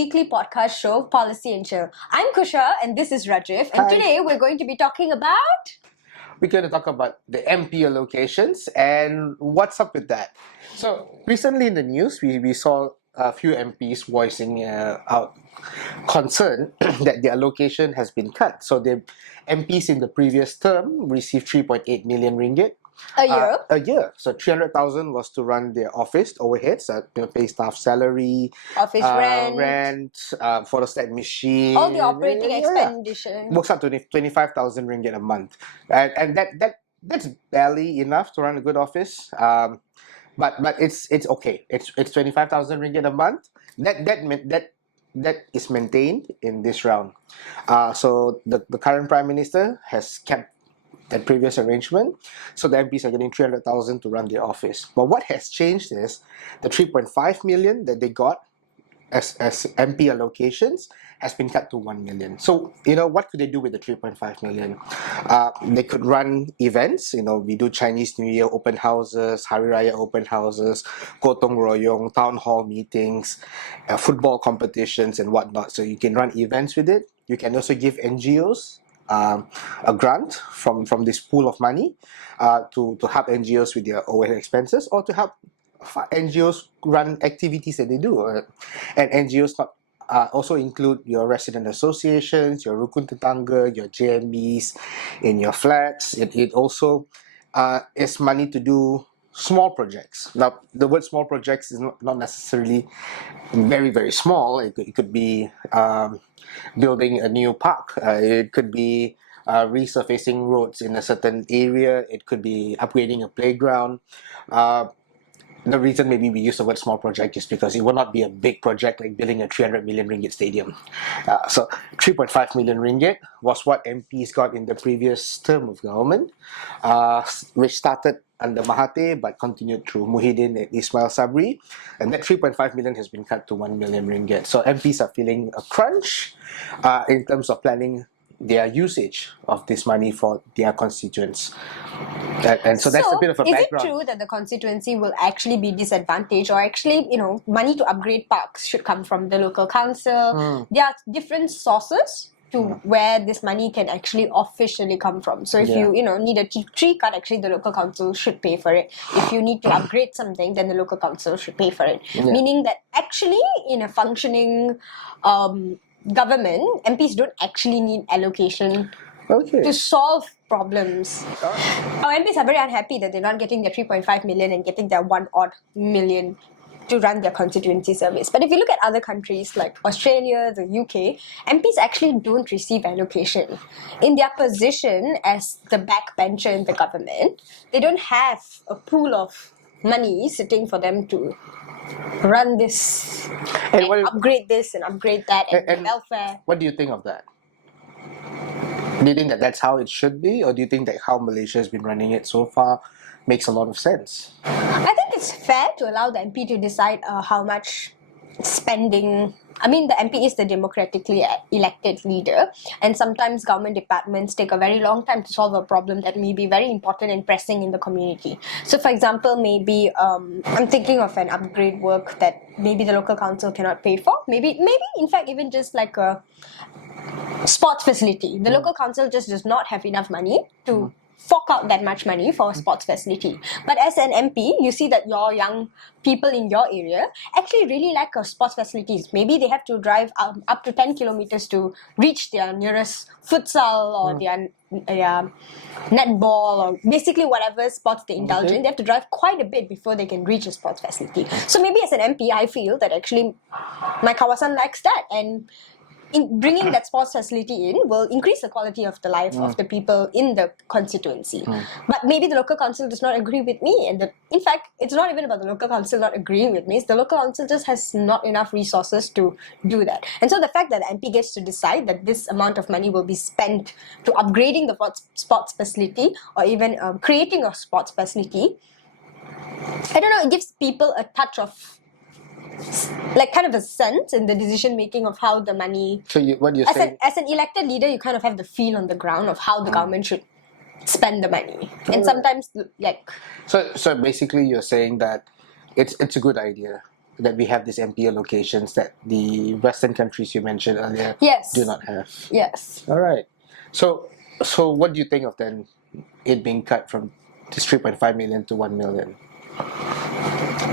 weekly podcast show, Policy and Chill. I'm Kusha and this is Rajiv. And Hi. today we're going to be talking about... We're going to talk about the MP allocations and what's up with that. So, recently in the news, we saw a few MPs voicing out concern that the allocation has been cut. So, the MPs in the previous term received 3.8 million ringgit. A year? A year. So 300,000 was to run their office overheads, pay staff salary, Office rent, for the stat machine. all the operating expenditure. Works out to 25,000 ringgit a month. And that's barely enough to run a good office. But it's okay. It's 25,000 ringgit a month. That is maintained in this round. So the current Prime Minister has kept that previous arrangement. So the MPs are getting 300,000 to run their office. But what has changed is the 3.5 million that they got as MP allocations has been cut to 1 million. So, what could they do with the 3.5 million? They could run events. We do Chinese New Year open houses, Hari Raya open houses, Gotong Royong, town hall meetings, football competitions and whatnot. So you can run events with it. You can also give NGOs a grant from this pool of money to help NGOs with their overhead expenses, or to help NGOs run activities that they do. And NGOs also include your resident associations, your Rukun Tetangga, your JMBs in your flats. It also is money to do small projects. Now, the word small projects is not necessarily very, very small. It could be building a new park. It could be resurfacing roads in a certain area. It could be upgrading a playground. The reason maybe we use the word small project is because it will not be a big project like building a 300 million ringgit stadium. So 3.5 million ringgit was what MPs got in the previous term of government, which started under Mahathir but continued through Muhyiddin and Ismail Sabri. And that 3.5 million has been cut to 1 million ringgit. So MPs are feeling a crunch in terms of planning their usage of this money for their constituents. And so that's a bit of a background. Is it true that the constituency will actually be disadvantaged, or actually, money to upgrade parks should come from the local council? There are different sources to where this money can actually officially come from. So if you need a tree cut, actually the local council should pay for it. If you need to upgrade something, then the local council should pay for it. Yeah. Meaning that actually in a functioning government, MPs don't actually need allocation to solve problems. Our MPs are very unhappy that they're not getting their 3.5 million and getting their 1 odd million to run their constituency service. But if you look at other countries like Australia, the UK, MPs actually don't receive allocation. In their position as the backbencher in the government, they don't have a pool of money sitting for them to run this and upgrade this and upgrade that and welfare. What do you think of that? Do you think that that's how it should be, or do you think that how Malaysia has been running it so far makes a lot of sense? I think it's fair to allow the MP to decide how much spending. I mean, the MP is the democratically elected leader, and sometimes government departments take a very long time to solve a problem that may be very important and pressing in the community. So, for example, maybe I'm thinking of an upgrade work that maybe the local council cannot pay for. Maybe in fact, even just like a sports facility. The local council just does not have enough money to fork out that much money for a sports facility. But as an MP, you see that your young people in your area actually really like sports facilities. Maybe they have to drive up to 10 kilometers to reach their nearest futsal or their netball or basically whatever sports they indulge in. They have to drive quite a bit before they can reach a sports facility. So maybe as an MP, I feel that actually my kawasan likes that, and in bringing that sports facility in will increase the quality of the life of the people in the constituency. But maybe the local council does not agree with me. And in fact, it's not even about the local council not agreeing with me. It's the local council just has not enough resources to do that. And so the fact that the MP gets to decide that this amount of money will be spent to upgrading the sports facility or even creating a sports facility, I don't know, it gives people a touch of like kind of a sense in the decision making of how the money. So what you're saying, as an elected leader, you kind of have the feel on the ground of how the government should spend the money, and sometimes like. So basically, you're saying that it's a good idea. that we have these MP allocations that the Western countries you mentioned earlier Yes. do not have. Yes. All right. So what do you think of then it being cut from this 3.5 million to 1 million?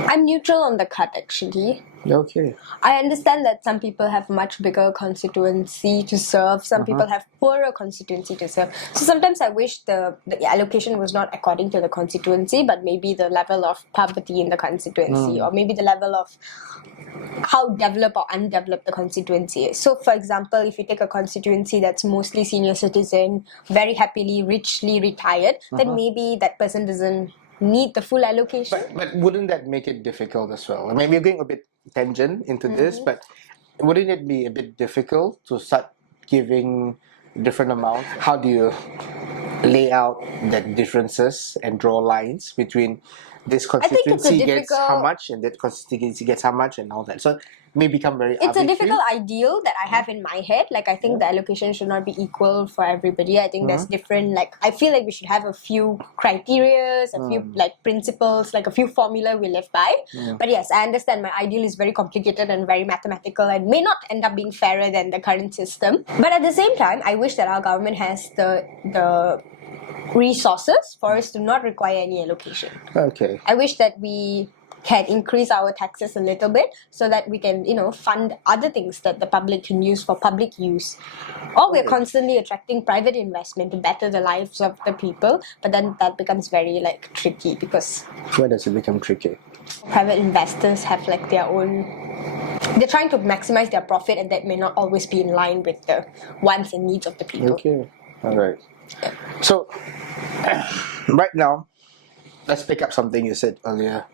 I'm neutral on the cut actually. Okay. I understand that some people have much bigger constituency to serve, some people have poorer constituency to serve. So sometimes I wish the allocation was not according to the constituency, but maybe the level of poverty in the constituency, or maybe the level of how developed or undeveloped the constituency is. So for example, if you take a constituency that's mostly senior citizen, very happily, richly retired, then maybe that person doesn't need the full allocation. But wouldn't that make it difficult as well? I mean, we're going a bit tangent into this, but wouldn't it be a bit difficult to start giving different amounts? How do you lay out the differences and draw lines between this think it's a constituency gets how difficult- much and that constituency gets how much and all that? So it may become very It's a arbitrary. difficult ideal that I have in my head. Like, I think the allocation should not be equal for everybody. I think there's different, like, I feel like we should have a few criterias, a few, like, principles, like a few formula we live by. But yes, I understand my ideal is very complicated and very mathematical and may not end up being fairer than the current system. But at the same time, I wish that our government has the resources for us to not require any allocation. Okay. I wish that we can increase our taxes a little bit so that we can, fund other things that the public can use for public use. Or we're constantly attracting private investment to better the lives of the people, but then that becomes very tricky because Where does it become tricky? private investors have their own. They're trying to maximize their profit, and that may not always be in line with the wants and needs of the people. Okay. All right. So, right now, let's pick up something you said earlier.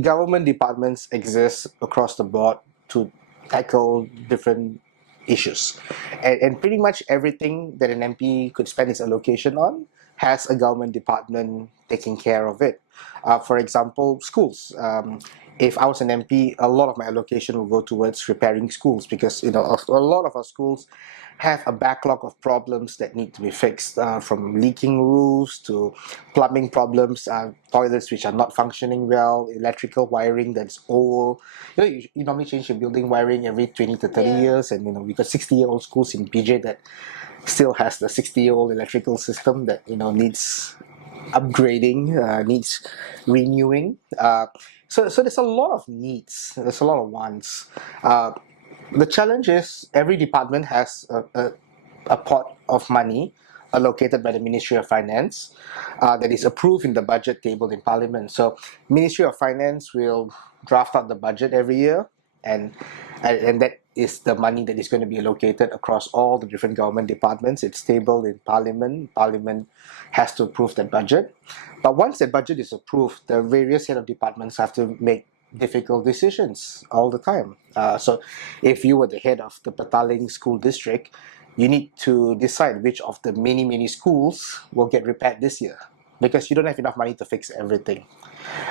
Government departments exist across the board to tackle different issues. And pretty much everything that an MP could spend his allocation on has a government department taking care of it. For example, schools. If I was an MP, a lot of my allocation will go towards repairing schools because a lot of our schools have a backlog of problems that need to be fixed, from leaking roofs to plumbing problems, toilets which are not functioning well, electrical wiring that's old. You normally change your building wiring every 20 to 30 years, and we got 60-year-old schools in PJ that still has the 60-year-old electrical system that needs upgrading, needs renewing. So there's a lot of needs, there's a lot of wants. The challenge is every department has a pot of money allocated by the Ministry of Finance that is approved in the budget table in Parliament. So Ministry of Finance will draft out the budget every year, and that is the money that is going to be allocated across all the different government departments. It's tabled in Parliament. Parliament has to approve that budget. But once that budget is approved, the various head of departments have to make difficult decisions all the time. So if you were the head of the Petaling School District, you need to decide which of the many schools will get repaired this year because you don't have enough money to fix everything.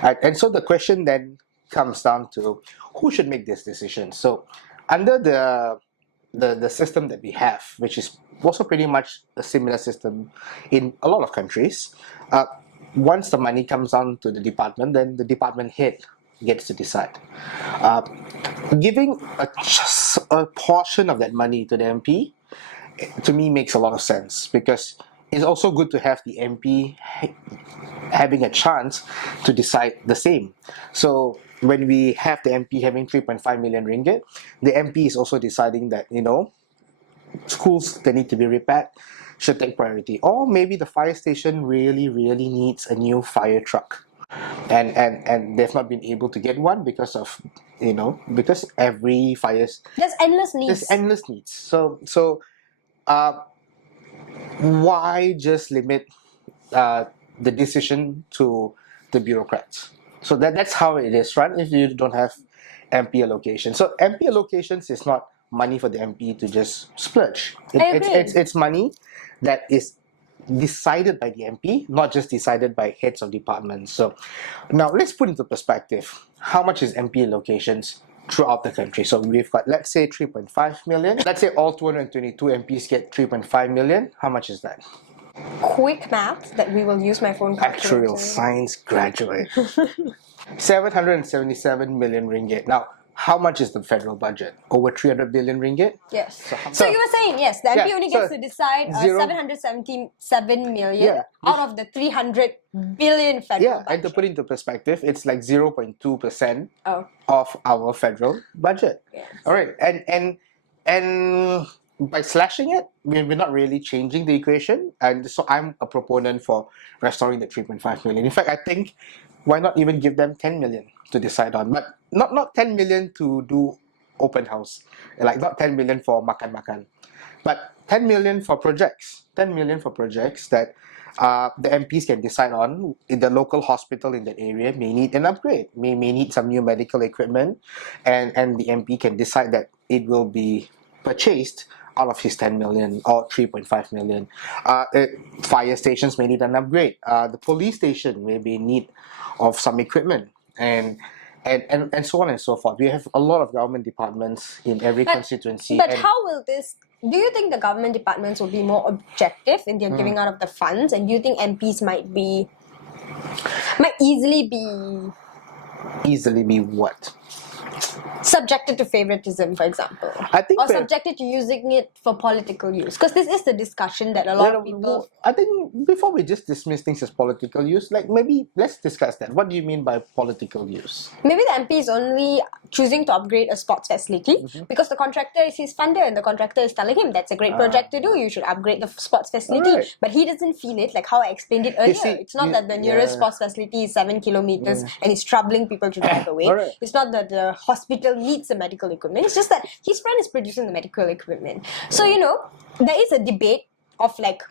And so the question then comes down to who should make this decision. So under the system that we have, which is also pretty much a similar system in a lot of countries, once the money comes on to the department, then the department head gets to decide. Giving just a portion of that money to the MP, to me, makes a lot of sense because it's also good to have the MP having a chance to decide the same. So when we have the MP having 3.5 million ringgit, the MP is also deciding that schools that need to be repaired should take priority, or maybe the fire station really needs a new fire truck, and they've not been able to get one because of because every fire There's endless needs. So why just limit the decision to the bureaucrats? So that's how it is run if you don't have MP allocation. So MP allocations is not money for the MP to just splurge. I agree. It's money that is decided by the MP, not just decided by heads of departments. So now let's put into perspective how much is MP allocations throughout the country. So we've got, let's say, 3.5 million. Let's say all 222 MPs get 3.5 million. How much is that? Quick math that we will use my phone calculator. Actuarial science graduate. 777 million ringgit. Now, how much is the federal budget? Over 300 billion ringgit? Yes. So- So you were saying, yes, the MP Yeah, only so gets to decide zero- 777 million Yeah, out of the 300 billion federal Yeah, budget. and to put into perspective, it's like 0.2% Oh, of our federal budget. yes. All right, and by slashing it, we're not really changing the equation. And so I'm a proponent for restoring the 3.5 million. In fact, I think why not even give them 10 million to decide on, but not 10 million to do open house, like not 10 million for makan, but 10 million for projects. 10 million for projects that the MPs can decide on. In the local hospital in that area may need an upgrade, may need some new medical equipment, and the MP can decide that it will be purchased out of his 10 million or 3.5 million. Fire stations may need an upgrade. The police station may be in need of some equipment, and so on and so forth. We have a lot of government departments in every constituency. But and how will this? Do you think the government departments will be more objective in their giving out of the funds, and do you think MPs might easily be what? subjected to favoritism, for example, I think or subjected to using it for political use? Because this is the discussion that a lot of people. I think before we just dismiss things as political use, like maybe let's discuss that. What do you mean by political use? Maybe the MP is only choosing to upgrade a sports facility because the contractor is his funder and the contractor is telling him that's a great project to do, you should upgrade the sports facility. Alright. But he doesn't feel it, like how I explained it earlier. see, It's not that the nearest sports facility is 7 kilometers and it's troubling people to drive away. Alright. It's not that the hospital needs the medical equipment. It's just that his friend is producing the medical equipment. So, there is a debate of like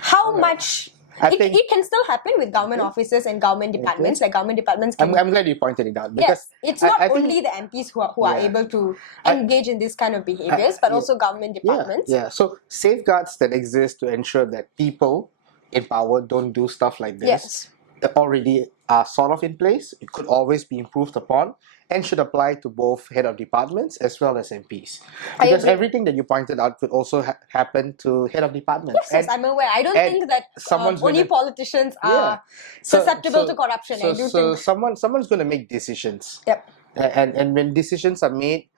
how much. It can still happen with government offices and government departments. Like government departments can. I'm glad you pointed it out, because Yes, it's not I think- only the MPs who are able to engage in this kind of behaviors, but also government departments. Yeah. So safeguards that exist to ensure that people in power don't do stuff like this Yes. already are sort of in place. It could always be improved upon and should apply to both head of departments as well as MPs. Because agree. everything that you pointed out could also happen to head of departments. Yes, I'm aware. I don't think that someone's only gonna- politicians are susceptible to corruption. I do think. Someone's going to make decisions. Yep. And when decisions are made,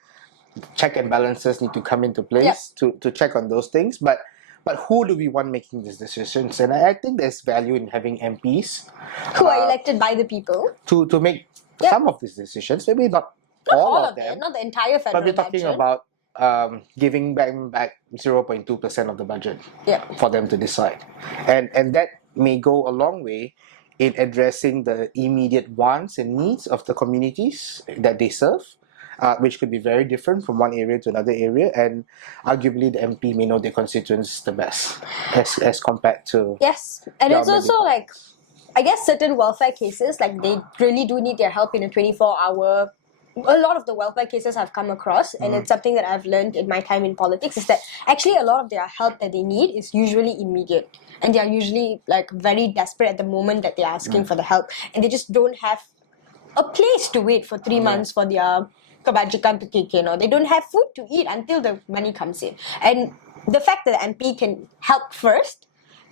check and balances need to come into place to check on those things. But who do we want making these decisions? And I think there's value in having MPs Who are elected by the people. to make some of these decisions. Maybe not all of them. Not the entire federal But we're talking budget. about giving back 0.2% of the budget for them to decide. And that may go a long way in addressing the immediate wants and needs of the communities that they serve, which could be very different from one area to another area, and arguably the MP may know their constituents the best as compared to Yes, and it's government also like, I guess certain welfare cases, like they really do need their help in a 24-hour. A lot of the welfare cases I've come across, and it's something that I've learned in my time in politics, is that actually a lot of their help that they need is usually immediate. And they are usually like very desperate at the moment that they're asking for the help. And they just don't have a place to wait for 3 months for their kebajikan to kick in, or they don't have food to eat until the money comes in. And the fact that the MP can help first,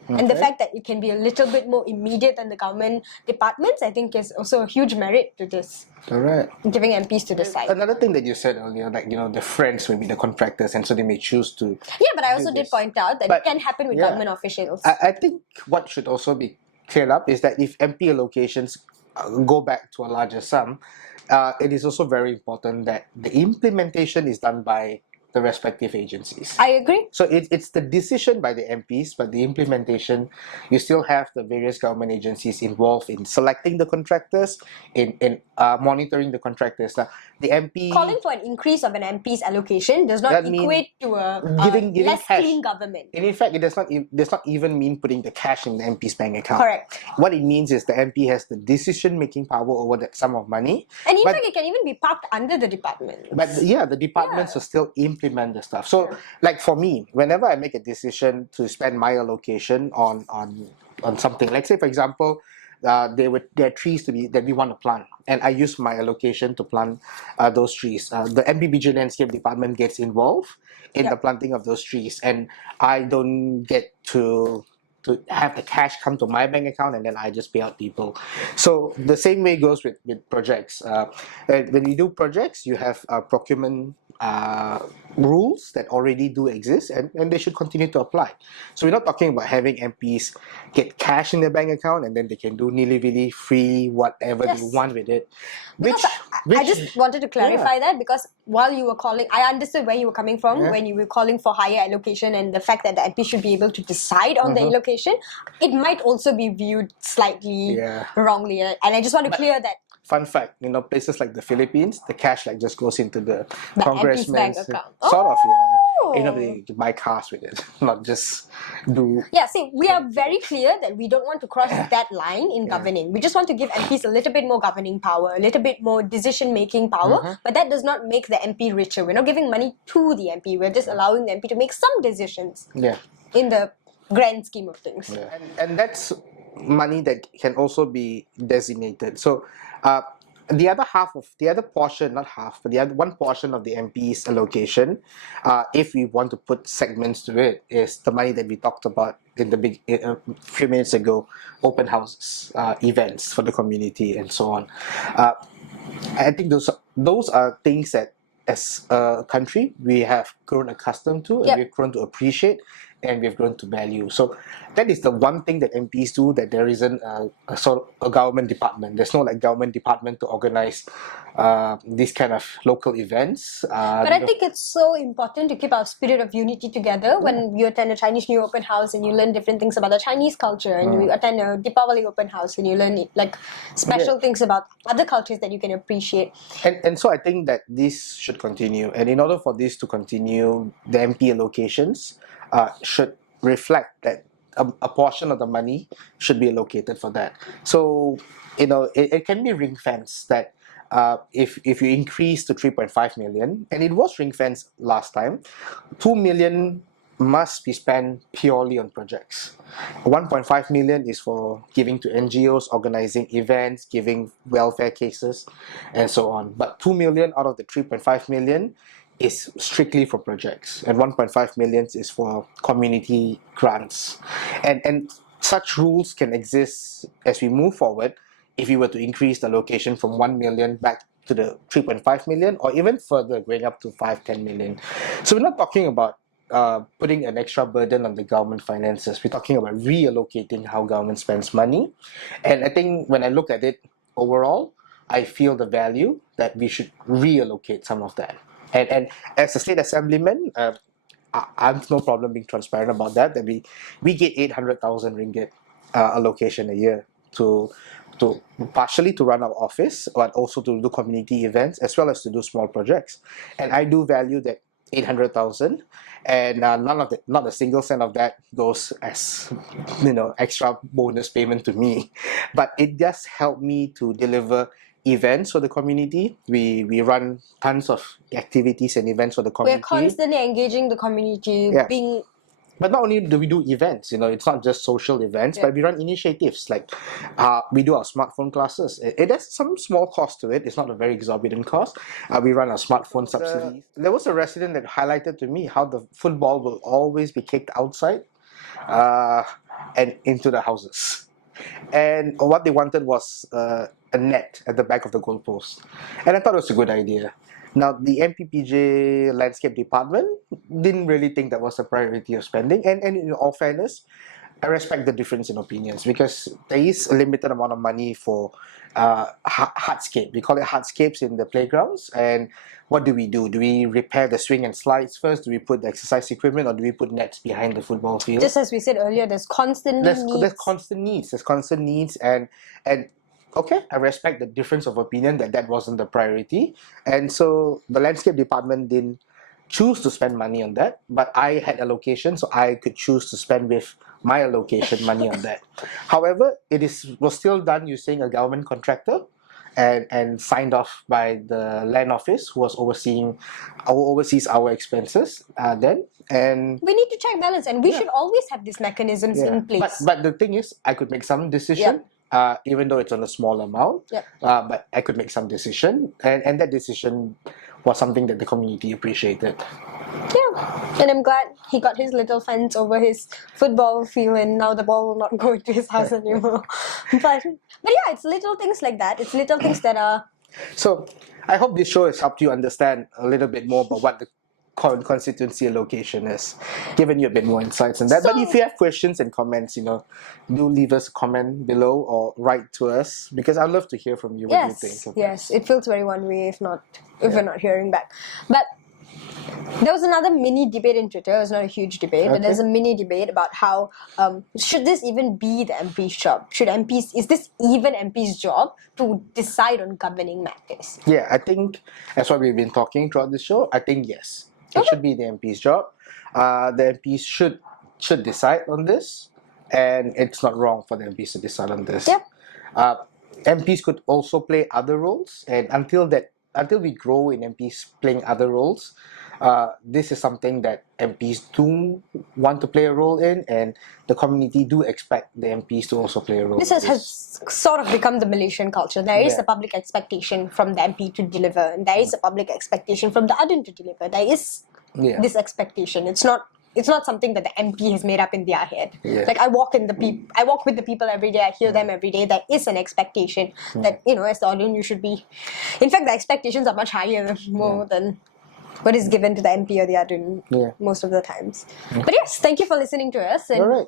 and the fact that it can be a little bit more immediate than the government departments, I think is also a huge merit to this, Correct. giving MPs to decide. Another thing that you said earlier, like, the friends may be the contractors, and so they may choose to. Yeah, but I also do did this. point out that But, it can happen with yeah. government officials. I think what should also be cleared up is that if MP allocations go back to a larger sum, it is also very important that the implementation is done by the respective agencies. I agree. So it's the decision by the MPs, but the implementation, you still have the various government agencies involved in selecting the contractors, in monitoring the contractors. Now, the MP... Calling for an increase of an MP's allocation does not That mean equate to a giving less cash. clean government. And in fact, it does not even mean putting the cash in the MP's bank account. Correct. What it means is the MP has the decision-making power over that sum of money. And in But- fact, it can even be parked under the department. But the departments will still implement the stuff. So, like for me, whenever I make a decision to spend my allocation on something, like say for example, there are trees that we want to plant, and I use my allocation to plant those trees. The MPBG Landscape Department gets involved in the planting of those trees, and I don't get to to have the cash come to my bank account and then I just pay out people. So the same way goes with projects. And when you do projects, you have procurement rules that already do exist, and they should continue to apply. So we're not talking about having MPs get cash in their bank account and then they can do nilly-willy free whatever they Yes. want with it. Because I just wanted to clarify that, because while you were calling, I understood where you were coming from when you were calling for higher allocation and the fact that the MP should be able to decide on the allocation. It might also be viewed slightly wrongly, and I just want to clear that. Fun fact, places like the Philippines, the cash just goes into the MP's bank congressman's account. sort of, Oh. they buy cars with it, not just do. Yeah, see, we are very clear that we don't want to cross that line in governing. We just want to give MPs a little bit more governing power, a little bit more decision-making power, but that does not make the MP richer. We're not giving money to the MP. We're just allowing the MP to make some decisions in the grand scheme of things. Yeah. And that's money that can also be designated. So the other portion, not half, but the other one portion of the MP's allocation, if we want to put segments to it, is the money that we talked about in the a few minutes ago, open houses, events for the community, and so on. I think those are things that, as a country, we have grown accustomed to, and we've grown to appreciate, and we've grown to value. So that is the one thing that MPs do, that there isn't a sort of a government department. There's no government department to organize these kind of local events. But I think it's so important to keep our spirit of unity together. When you attend a Chinese New Year open house and you learn different things about the Chinese culture, and you attend a Deepavali open house and you learn special things about other cultures that you can appreciate. And so I think that this should continue. And in order for this to continue, the MP allocations should reflect that a portion of the money should be allocated for that. So, it can be ring fenced that if you increase to 3.5 million, and it was ring fenced last time, 2 million must be spent purely on projects. 1.5 million is for giving to NGOs, organizing events, giving welfare cases, and so on. But 2 million out of the 3.5 million is strictly for projects, and 1.5 million is for community grants. And such rules can exist as we move forward if we were to increase the allocation from 1 million back to the 3.5 million, or even further, going up to 5-10 million. So we're not talking about putting an extra burden on the government finances. We're talking about reallocating how government spends money. And I think when I look at it overall, I feel the value that we should reallocate some of that. And as a state assemblyman, I have no problem being transparent about that we get 800,000 ringgit allocation a year to partially to run our office, but also to do community events as well as to do small projects. And I do value that 800,000, and not a single cent of that goes as extra bonus payment to me, but it does help me to deliver events for the community. We run tons of activities and events for the community. We're constantly engaging the community, But not only do we do events, it's not just social events, but we run initiatives like we do our smartphone classes. It has some small cost to it. It's not a very exorbitant cost. We run our smartphone subsidies. There was a resident that highlighted to me how the football will always be kicked outside and into the houses. And what they wanted was a net at the back of the goalpost. And I thought it was a good idea. Now, the MPPJ Landscape Department didn't really think that was a priority of spending. And in all fairness, I respect the difference in opinions, because there is a limited amount of money for hardscape. We call it hardscapes in the playgrounds. And what do? Do we repair the swing and slides first? Do we put the exercise equipment, or do we put nets behind the football field? Just as we said earlier, there's constant needs. There's constant needs, and okay, I respect the difference of opinion that wasn't the priority. And so the landscape department didn't choose to spend money on that, but I had allocation, so I could choose to spend with my allocation money on that. However, was still done using a government contractor and signed off by the land office, who was oversees our expenses then. And we need to check balance, and we should always have these mechanisms in place. But the thing is, I could make some decision. Even though it's on a small amount, but I could make some decision, and that decision was something that the community appreciated. Yeah, and I'm glad he got his little fence over his football field, and now the ball will not go into his house anymore. But yeah, it's little things like that. It's little things that are. So I hope this show has helped you understand a little bit more about what the constituency allocation is, given you a bit more insights on that. But if you have questions and comments, do leave us a comment below or write to us, because I'd love to hear from you what you think of Yes, this. it feels very one way if we're not hearing back. But there was another mini debate in Twitter. It was not a huge debate, but there's a mini debate about how should this even be the MP's job? Is this even MP's job to decide on governing matters? Yeah, I think that's what we've been talking throughout the show. I think yes, it should be the MP's job. The MPs should decide on this, and it's not wrong for the MPs to decide on this. Yep. MPs could also play other roles, and until we grow in MPs playing other roles, this is something that MPs do want to play a role in, and the community do expect the MPs to also play a role. This has sort of become the Malaysian culture. There is a public expectation from the MP to deliver, and there is a public expectation from the ADUN to deliver. There is this expectation. It's not something that the MP has made up in their head. Yeah. Like I walk with the people every day. I hear them every day. There is an expectation that as the audience you should be. In fact, the expectations are much higher than what is given to the MP or the ADUN most of the times. But yes, thank you for listening to us. And, all right.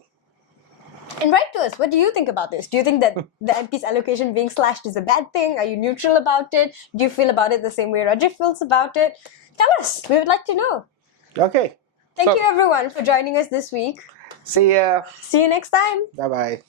And write to us. What do you think about this? Do you think that the MP's allocation being slashed is a bad thing? Are you neutral about it? Do you feel about it the same way Rajiv feels about it? Tell us. We would like to know. Okay. Thank you everyone for joining us this week. See ya. See you next time. Bye-bye.